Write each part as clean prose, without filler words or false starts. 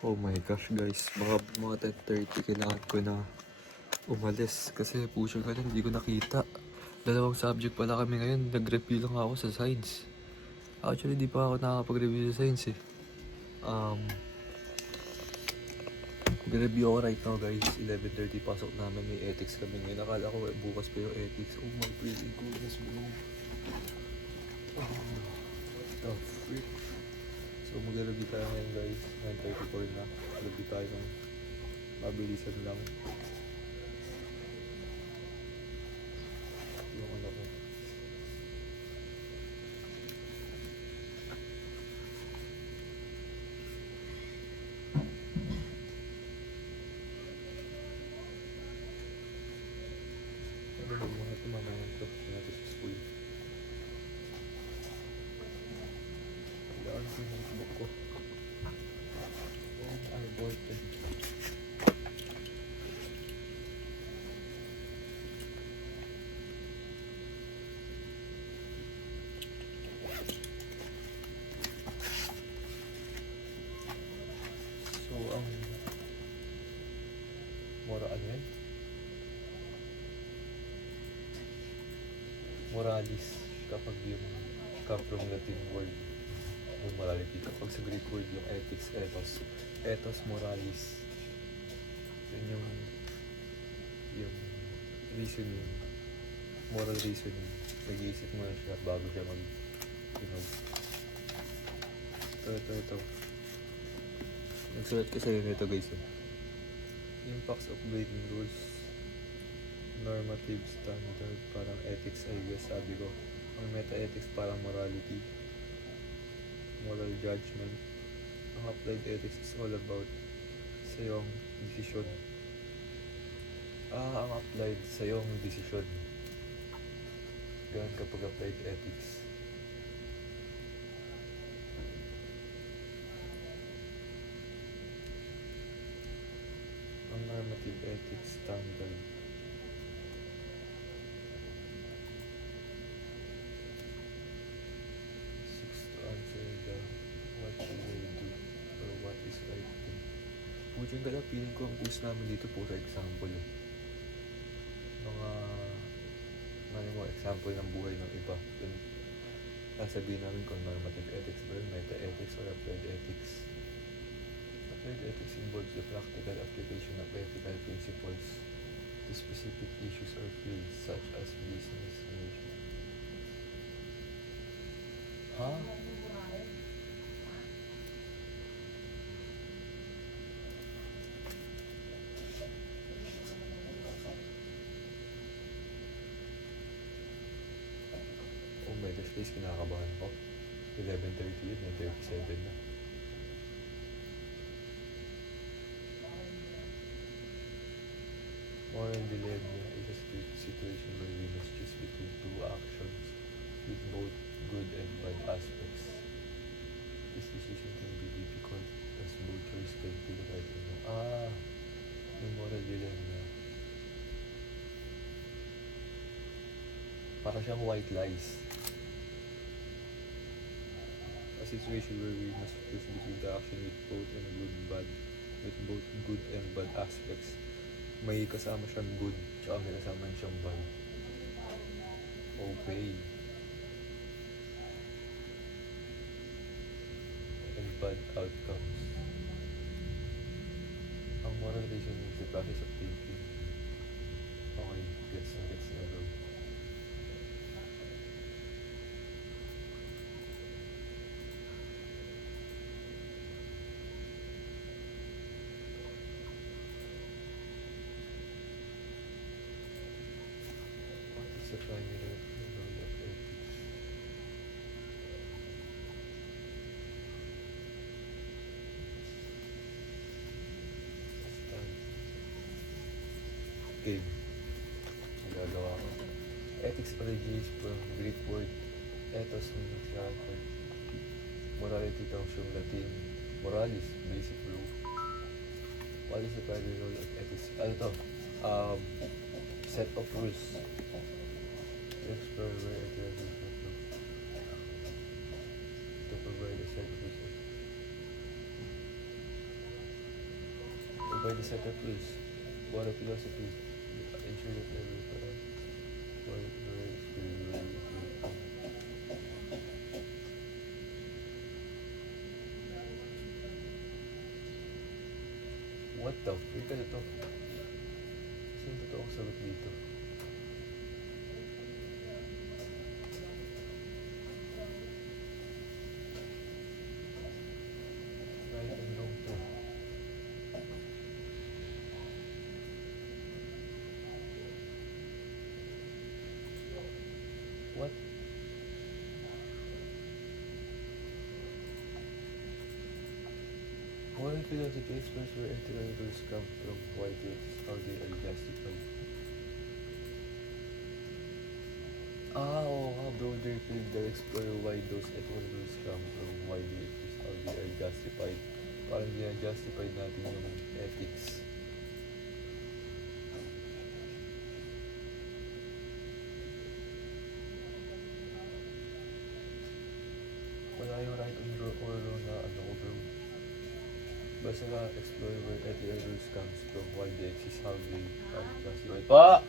Oh my gosh guys, mga 10:30 kailangan ko na umalis kasi puso ka lang, hindi ko nakita. Dalawang subject pala kami ngayon, nag-review lang ako sa science. Actually, di pa ako nakakapag-review sa science eh. Mag-review ako right now guys, 11:30 pasok namin, may ethics kami ngayon. Nakala ko bukas pa yung ethics. Oh my freaking goodness bro. What the freak? So mag-review tayo ngayon guys, 9:34 na. Review tayo ng mabilisan lang. Yung ano ko. Ano ba mga tumamayan to? Natin sa school. Kailangan ko yung notebook ko. Oh, ay board pen. So, ano yan? Moralis, kapag yung come from Latin word, yung morality. Kapag sa Greek word, yung ethics, ethos. Ethos, moralis. Yun yung reasoning, moral reasoning. Nag-iisip muna siya bago siya Ito. Nagsulat kasi rin ito guys. Impacts of breaking rules. Normative standard, parang ethics I guess sabi ko. Ang meta-ethics parang morality. Moral judgment. Ang applied ethics is all about sa iyong desisyon. Ang applied sa iyong desisyon. Ganun kapag applied ethics. Ang normative ethics standard. Answer the what should I do or what is right thing. Putin ka lang, feeling ko ang use namin dito po sa example eh. Mga example ng buhay ng iba. Yun, sasabihin namin kung normative ethics ba, meta-ethics or applied ethics. Applied ethics involves the practical application of ethical principles to specific issues or fields such as business, nature. Oh my gosh guys, kinakabahan ko. 11:30 yun, 9:37 na. Moral dilemma is a situation where we must choose between two actions with both good and bad aspects. This decision can be difficult as both choices can feel right or wrong. Yung moral dilemma. Para siyang white lies. A situation where we must choose between the action with both good and bad aspects. May kasama siyang good, tsaka may kasama siyang bad. Okay. And bad outcomes. Ang moral reasoning is the process of thinking. Okay, gets na bro. What is the primary role of ethics? Game. Nagagawa ko. Ethics originates from Greek word ethos meaning character. Morality comes from Latin moralis, basic rule. What is the primary role of ethics? Ano to? Set of rules. To explore where ethics is not known. To provide a set of rules. by the set of rules. Moral philosophies ensure that every what the freak? Ano to? Saan totoong sagot dito? Right and wrong to. What? Moral philosophy express where ethical rules come from, why they exist, how they are justified. Oo nga bro, they'll explore why those ethical rules come from, why they exist, how they are justified. Parang gina-justified natin yung ethics. Wala yung right or wrong na ano ko bro. Basta nga explore where ethical rules comes from, why they exist, how they are justified. Pa!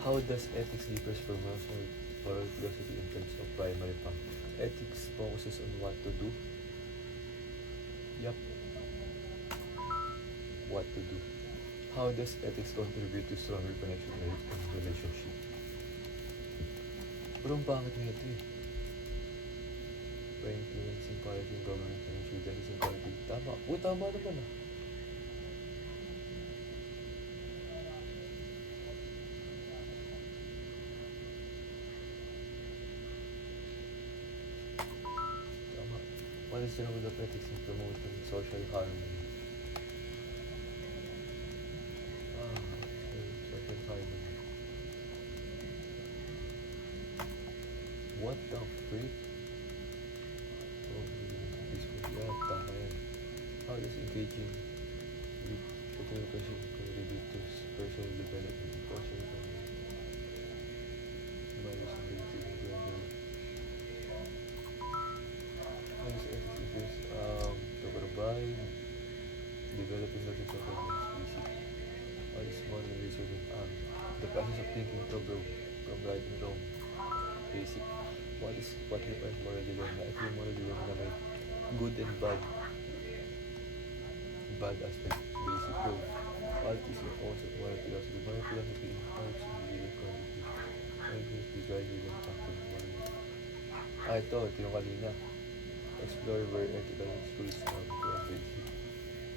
How does ethics differs from moral philosophy in terms of primary fact? Ethics focuses on what to do. Yup. What to do. How does ethics contribute to stronger connection and relationship? Pero ang pangit na ito eh. By influencing quality in government and ensure justice and quality. Tama. Uy, tama naman ah. What is the role of ethics in promoting social harmony? Social harmony. What the freak? Tama yan. How does engaging with education contribute to personal development, social values and gradually? How does ethics influence to provide developing logic of basic? How does moral reasoning the process of thinking from right and wrong? Basic. What defines moral dilemma? If yung moral dilemma na may good and bad aspect, basic role. What is the cause of moral philosophy? Moral philosophy involves in living quality. Moral philosophy guides and active moral. Ito yung kanina. Explore where ethical schools come from. Basic.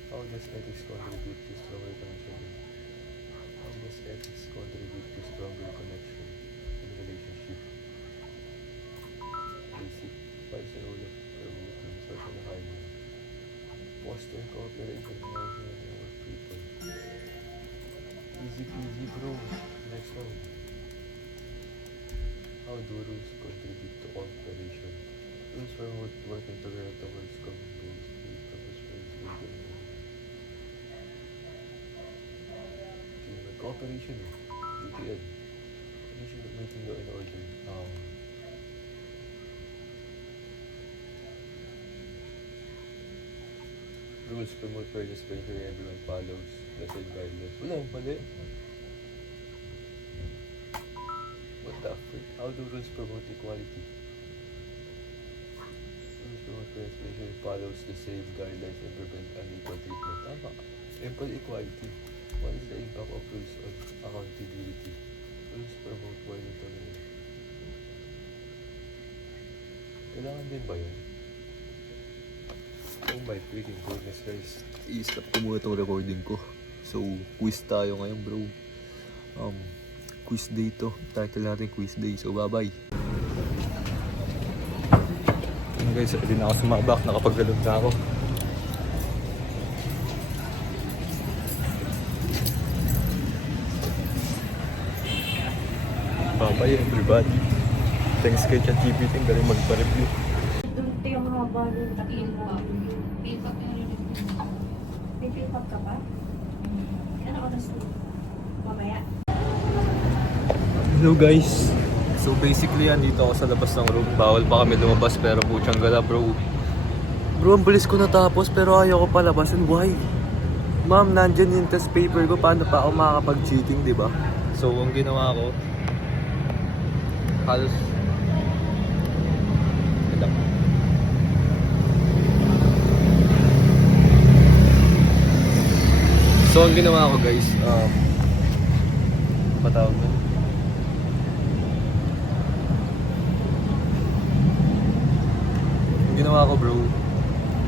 How does ethics contribute to stronger connection? How does ethics contribute to stronger connection in relationship? Basic. What is the role of promoting social harmony? Foster cooperation among people. Easy peasy bro. Next one. How do rules contribute to cooperation? Rules for working together towards common goals. Cooperation. Dito yan. Cooperation of making law and order. Rules promote fairness by ensuring everyone follows the same guidelines. Wala, mali. What the frick? How do rules promote equality? Rules promote fairness by ensuring follows the same guidelines and prevent unequal treatment. Tama. Simple equality. What is the impact of rules on accountability? Rules promote violent tolerance. Kailangan din ba yun? Oh my freaking goodness guys. I-stop ko muna itong recording ko. So, quiz tayo ngayon bro. Quiz day to. Title natin quiz day. So, bye-bye. Ano guys, hindi na ako sumabak. Nakapaggalog na ako. Bye-bye everybody. Thanks kay ChatGPT, ang galing magpa-review. Ito yung haba ng takin mo. Pilpap yung rin. May pipag ka ba? Ano oras mo? Mamaya. Hello guys. So basically, andito ako sa labas ng room. Bawal pa kami lumabas pero putyang gala bro. Bro, ang bilis ko natapos pero ayaw ko palabasin. Why? Ma'am, nandyan yung test paper ko. Paano pa ako makakapag-cheating, di ba? So, ang ginawa ko, halos... Ito. So, ang ginawa ko guys, patawag mo. Ang ginawa ko bro,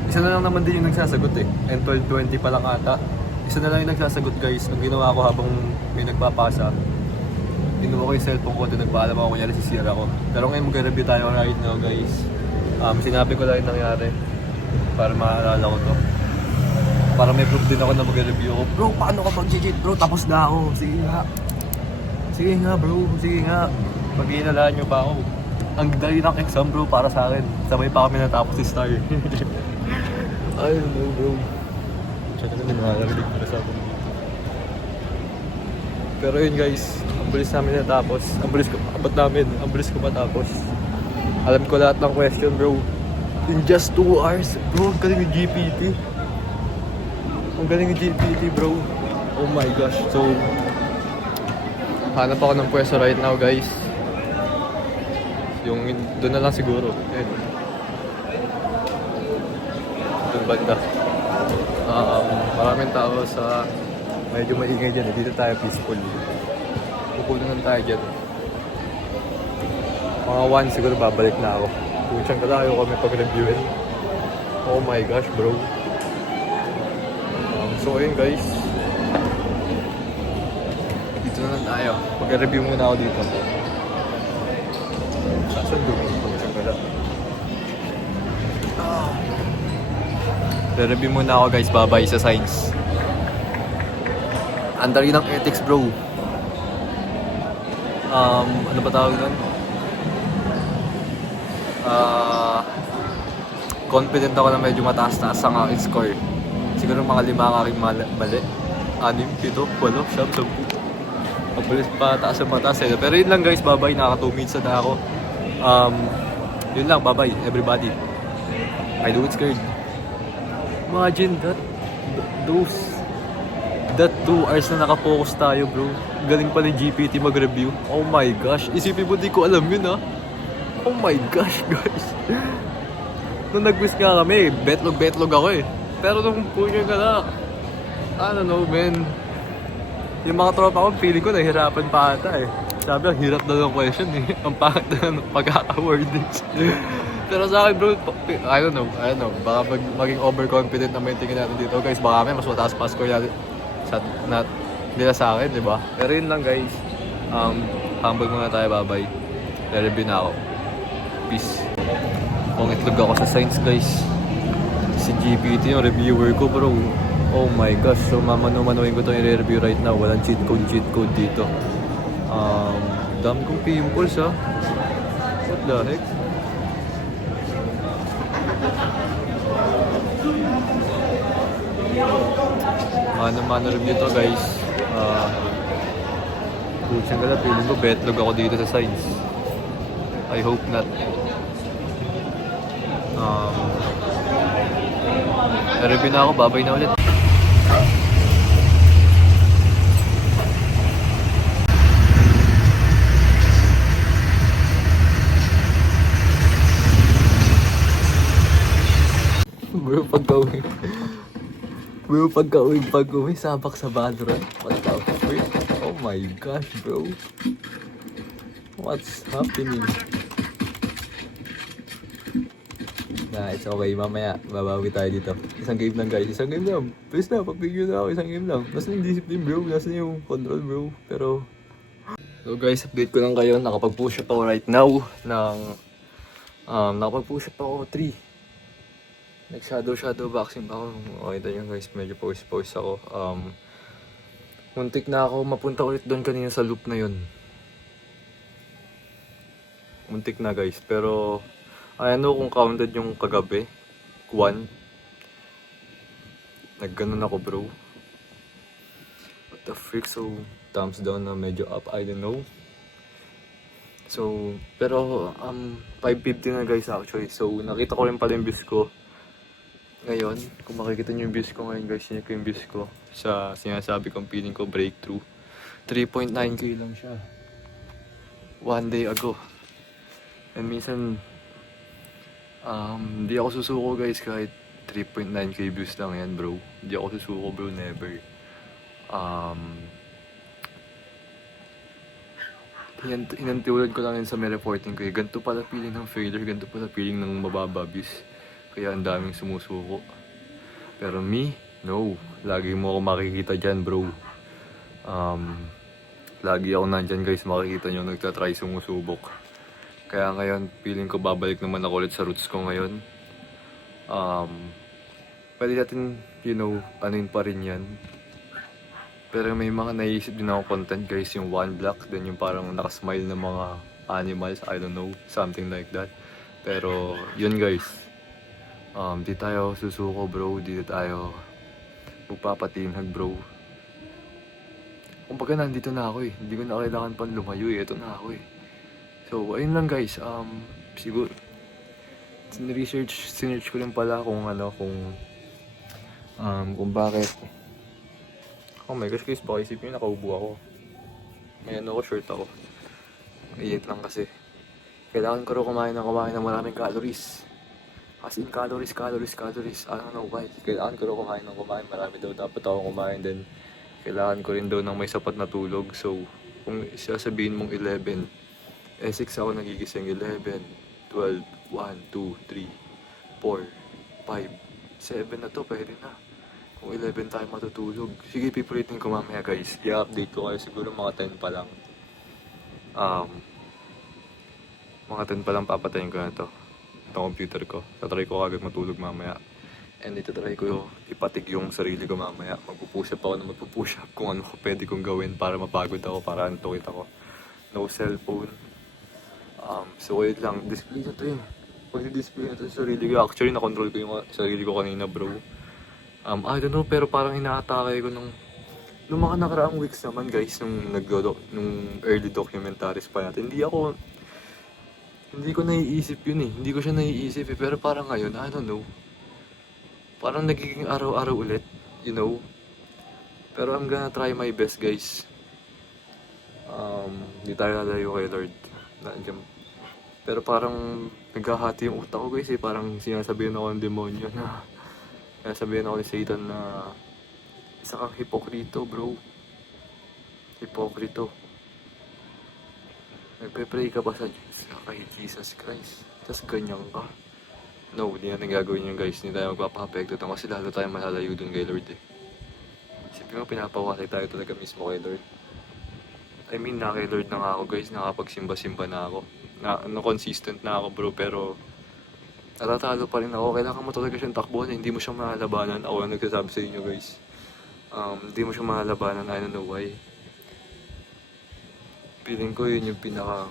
isa na lang naman din yung nagsasagot eh. And 12:20 pa lang ata. Isa na lang yung nagsasagot guys. Ang ginawa ko habang may nagpapasa, kinuha ko yung cellphone ko at nagpaalam ako kunyari sisira ko. Pero ngayon mag-review tayo right now guys. Sinabi ko lang yung nangyari para maalala ko to. Para may proof din ako na mag-review ko. Bro, paano ka mag-cheat bro? Tapos na ako. Sige nga. Sige nga bro. Sige nga. Pag-iinalaan nyo pa ako. Ang dali ng exam bro para sa akin. Sabay pa kami natapos si Star. I don't know bro. Tsaka naman nakakarinig ko na sa akin. Pero yun guys, ang bilis namin natapos. Ang bilis ko matapos. Alam ko lahat ng question bro. In just 2 hours. Bro, ang galing yung GPT. Ang galing yung GPT bro. Oh my gosh. So, hanap ako ng pwesto right now guys. Yung doon na lang siguro. Ayun. Doon banda. Maraming tao sa medyo maingay dyan. Dito tayo peaceful. Pupunan lang tayo dyan. Mga 1 siguro babalik na ako. Putsang kalayo kami pag-reviewin. Oh my gosh bro. So ayun guys. Dito na lang tayo. Pag-review muna ako dito. Saan doon? Putsang kalayo. Re-review muna ako guys, babay sa science. Andali ng ethics bro. Ano ba tawag doon? Confident ako na medyo mataas-taas ang aking score. Siguro mga 5 ang aking mali. 6, 7, 8, 9, 10. Pagbalis pa taas ang mataas eh. Pero yun lang guys, babay. Naka 2 minutes na ako. Yun lang, babay everybody. I do it scared. Imagine that 2 hours na nakapokus tayo bro. Galing pa ni GPT mag-review. Oh my gosh, isipin mo di ko alam yun ah. Oh my gosh guys. Nung nag-quiz nga kami, betlog ako eh. Pero nung punya ka na, I don't know man. Yung mga tropa ko, feeling ko nahihirapan pa ata eh. Sabi ang hirap na ng question eh. Ang pangat na ng pagkaka-wordings. Pero sa akin bro, I don't know. Baka maging overconfident na may tingin natin dito guys. Baka may mas mataas pa score natin nila sa akin, di ba? Pero yun lang guys. Humble muna tayo, bye-bye. Re-review na ako. Peace. Kung itlog ako sa science guys. Si GPT yung reviewer ko bro. Oh my gosh. So mamano-manoin ko itong i-review right now. Walang cheat code dito. Dami kong pimples ha. What the heck? Mano review to guys. Putsang gala, feeling ko betlog ako dito sa science. I hope not. Review na ako, babay na ulit. Bro, pag-uwi, sabak sa Valorant. What the frick? Oh my gosh, bro. What's happening? Nah, it's okay. Mamaya, babawi tayo dito. Isang game lang, guys. Isang game lang. Please na, pag-video na ako. Isang game lang. Nasaan yung discipline, bro? Nasaan yung control, bro? Pero... So guys, update ko lang kayo. Nakapag-push up ako right now ng... nakapag-push up ako 3. Nag-shadow boxing ako. Okay tayo guys, medyo pose ako. Muntik na ako mapunta ulit doon kanina sa loop na yun. Muntik na guys. Pero, I know kung counted yung kagabi. 1. Nagganon ako bro. What the frick? So, thumbs down na medyo up. I don't know. So, pero 5:50 na guys actually. So, nakita ko rin pala yung views ko. Ngayon, kung makikita nyo yung views ko ngayon guys, yun yung views ko sa sinasabi kong feeling ko breakthrough. 3.9k lang siya. 1 day ago. And minsan, hindi ako susuko guys kahit 3.9k views lang yan bro. Hindi ako susuko bro, never. Inantiwalad ko lang yun sa may reporting ko eh. Ganito pala feeling ng failure, ganito pala feeling ng mababa views. Kaya ang daming sumusuko. Pero me, no. Lagi mo ako makikita dyan bro. Lagi ako nandyan guys, makikita nyo nagtatry sumusubok. Kaya ngayon, feeling ko babalik naman ako ulit sa roots ko ngayon. Pwede natin, anuin pa rin yan. Pero may mga naisip din ako content guys, yung one block, then yung parang nakasmile na mga animals, I don't know, something like that. Pero yun guys, di tayo susuko bro, di tayo magpapatinag bro. Kumbaga nandito na ako eh, hindi ko na kailangan pang lumayo eh, eto na ako eh. So ayun lang guys, siguro, sinearch ko rin pala kung kung bakit. Oh my gosh guys, baka isipin nyo nakaubo ako. May shirt ako. Iit lang kasi. Kailangan ko rin kumain ng maraming calories. As in calories. I don't know why. Kailangan ko rin kumain. Marami daw dapat ako kumain. Then, kailangan ko rin daw ng may sapat na tulog. So, kung sasabihin mong 11, 6 ako nagigising. 11, 12, 1, 2, 3, 4, 5, 7 na to, pwede na. Kung 11 tayo matutulog. Sige, pipilitin ko mamaya guys. I-update ko kayo siguro mga 10 pa lang. Mga 10 pa lang papatayin ko na to. Itong computer ko. Tatry ko agad matulog mamaya. And itatry ko ipatig yung sarili ko mamaya. Magpupush up ako na magpupush up kung ano ko pwede kong gawin para mapagod ako, para antukit ako. No cellphone. So yun lang. Display na to eh. Pag di-display na to sa sarili ko. Actually, nakontrol ko yung sarili ko kanina bro. I don't know, pero parang inaatake ko nung mga nakaraang weeks naman guys, nung early documentaries pa natin. Hindi ko naiisip yun eh. Hindi ko siya naiisip eh. Pero parang ngayon, I don't know. Parang nagiging araw-araw ulit, Pero I'm gonna try my best guys. Hindi tayo lalayo kay Lord. Pero parang naghahati yung utak ko guys eh. Parang sinasabihan ako ng demonyo na sabihin ako ni Satan na isa kang hipokrito bro. Hipokrito. Nagpe-pray ka pa sa Diyos kay Jesus Christ. Tapos ganyan ka. No, hindi natin gagawin yun guys. Hindi tayo magpapapekto doon kasi lalo tayo malalayo dun kay Lord eh. Isipin mo, pinapawasay tayo talaga mismo kay Lord. I mean, na kay Lord na nga ako guys. Nakapagsimba-simba na ako. Consistent na ako bro, pero natatalo pa rin ako. Kailangan mo talaga siyang takbuhan. Hindi mo siya mahalabanan. Ako ang nagsasabi sa inyo guys. Hindi mo siya mahalabanan. I don't know why. Feeling ko yun yung pinaka,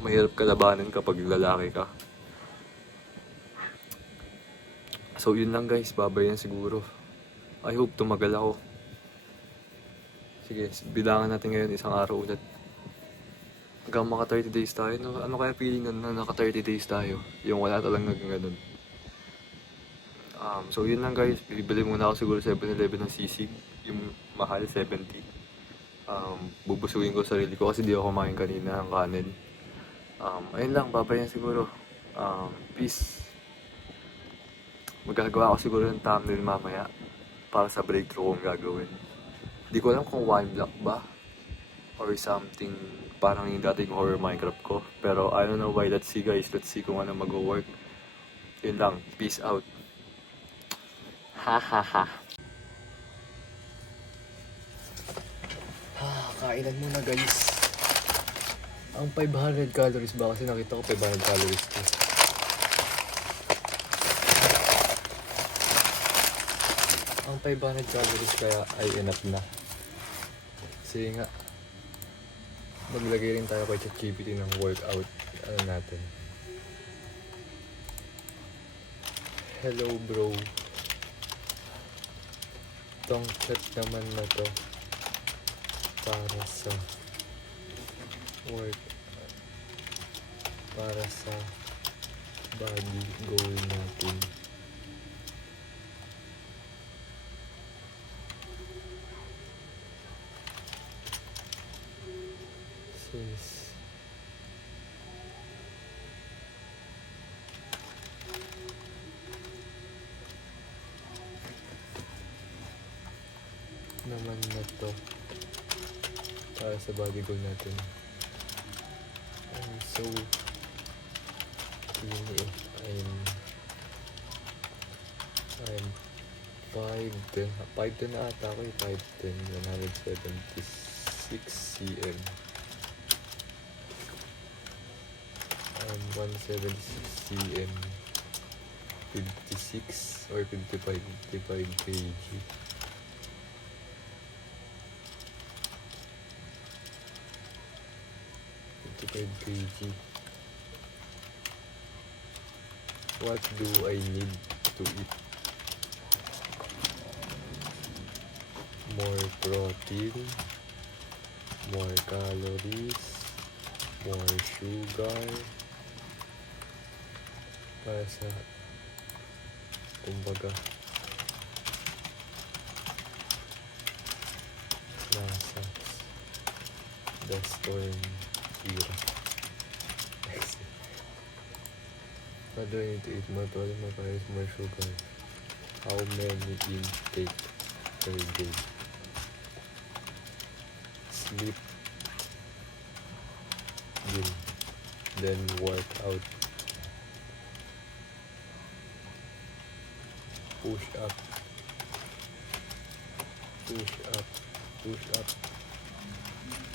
mahirap kalabanan kapag lalaki ka. So yun lang guys. Babay yan siguro. I hope tumagal ako. Sige, bilangan natin ngayon isang araw ulit. Hanggang maka 30 days tayo. Ano kaya feeling na naka 30 days tayo? Yung wala talagang ganun. So yun lang guys. Bibili muna ako siguro 7-Eleven ng sisig. Yung mahal, 70. Bubusuin ko sarili ko kasi di ako kumain kanina ng kanin. Ayun lang, babay yan siguro. Peace. Magagawa ko siguro ng thumbnail mamaya para sa breakthrough kong gagawin. Di ko alam kung one block ba or something, parang yung dating horror Minecraft ko. Pero I don't know why. Let's see guys. Let's see kung ano mag-work. Yun lang. Peace out. Ha ha ha. Kainan muna guys. Ang 500 calories ba? Kasi nakita ko 500 calories ko. Ang 500 calories kaya ay enough na. Kasi nga Maglagay rin tayo kay ChatGPT ng workout. Ano natin? Hello bro. Tong chat naman na to para sa work, para sa body goal natin. Since naman na to para sa body goal natin. I'm so skinny. I'm 5'10". 5'10" na ata ako eh. 5'10", 176 cm. I'm 176 cm. 56 or 55 kg. kg. What do I need to eat? More protein, more calories, more sugar, para sa kumbaga nasa the storm era. What do I need to eat? More protein, more calories, more sugar. How many intake per day? Sleep, gym, then work out. Push up, push up, push up.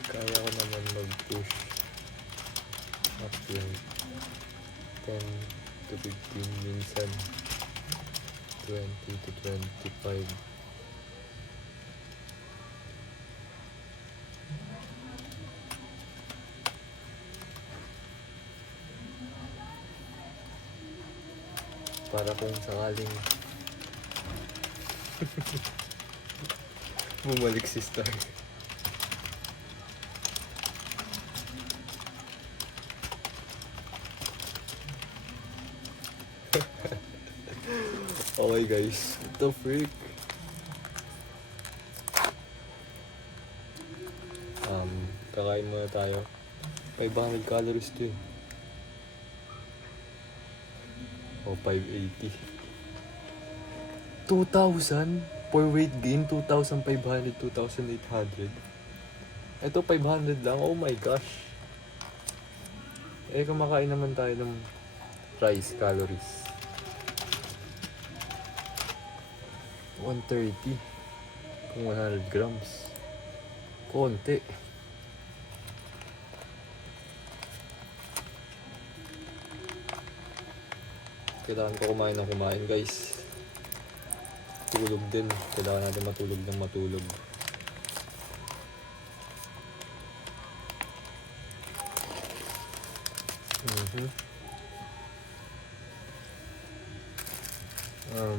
Kaya ko naman mag-push up like 10 to 15, minsan 20 to 25. Para kung sakaling bumalik si Star. Okay guys, what the freak? Kakain muna tayo. 500 calories to eh. O 580. 2,000 for weight gain, 2,500, 2,800. Ito 500 lang, oh my gosh. Eh kumakain naman tayo ng rice calories. 130 kung 100 grams. Konti. Kailangan ko kumain ng kumain guys. Tulog din. Kailangan natin matulog ng matulog.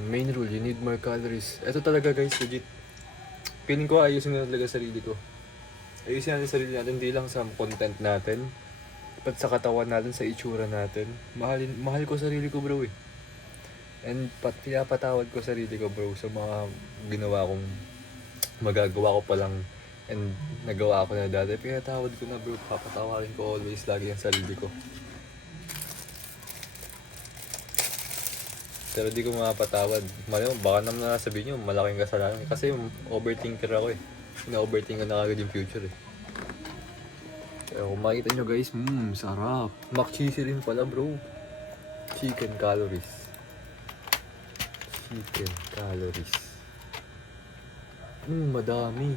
Main rule, you need more calories. Ito talaga guys, legit. Feeling ko ayusin na talaga sarili ko. Ayusin natin sarili natin, hindi lang sa content natin, pati sa katawan natin, sa itsura natin. Mahal ko sarili ko bro eh. And pinapatawad ko sarili ko bro sa mga magagawa ko pa lang and nagawa ko na dati. Pinatawad ko na bro, papatawarin ko always lagi ang sarili ko. Pero di ko mapatawad. Baka naman nasabihin nyo, malaking kasalanan. Kasi overthinker ako eh. Na-overthink ko na agad yung future eh. Pero kung makita nyo guys, sarap. McCheesy rin pala bro. Chicken calories. Chicken calories. Madami.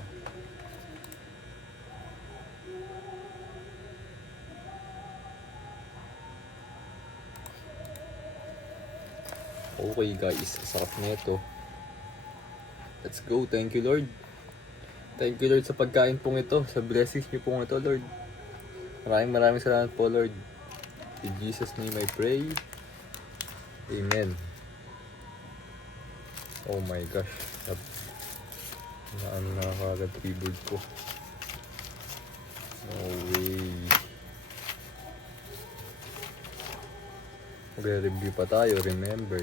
Okay guys, sarap na ito. Let's go. Thank you Lord. Thank you Lord sa pagkain pong ito. Sa blessings niyo pong ito Lord. Maraming salamat po, Lord. In Jesus' name I pray. Amen. Oh my gosh. Ano na kagad keyboard ko. No way. Magre-review pa tayo, remember.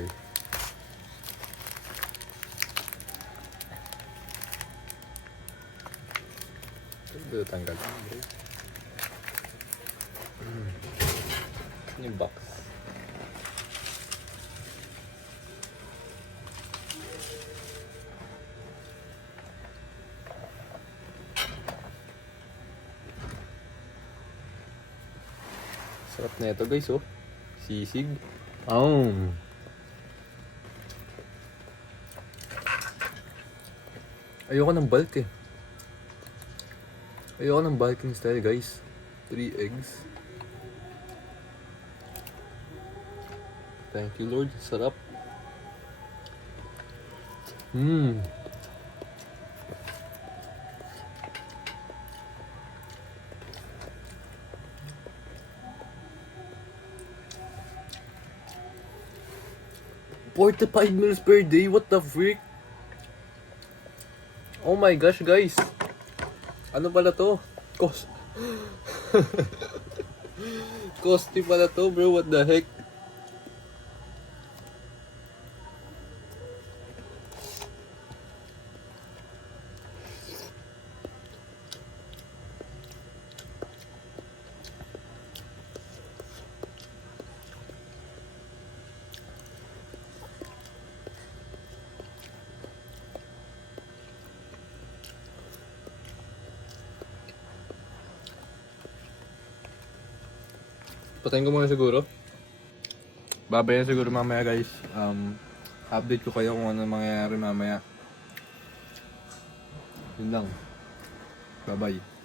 Ito tanggal. Yung box. Sarap na ito guys, oh. Sisig. Ayoko ng bulk eh. Ayoko ng bulking style guys. 3 eggs. Thank you Lord. Sarap. $45 meals per day? What the freak? Oh my gosh, guys. Ano pala to? Costly pala to, bro. What the heck? Patayin ko muna siguro. Babayan siguro mamaya guys. Update ko kayo kung ano mangyayari mamaya. Yun lang. Bye bye.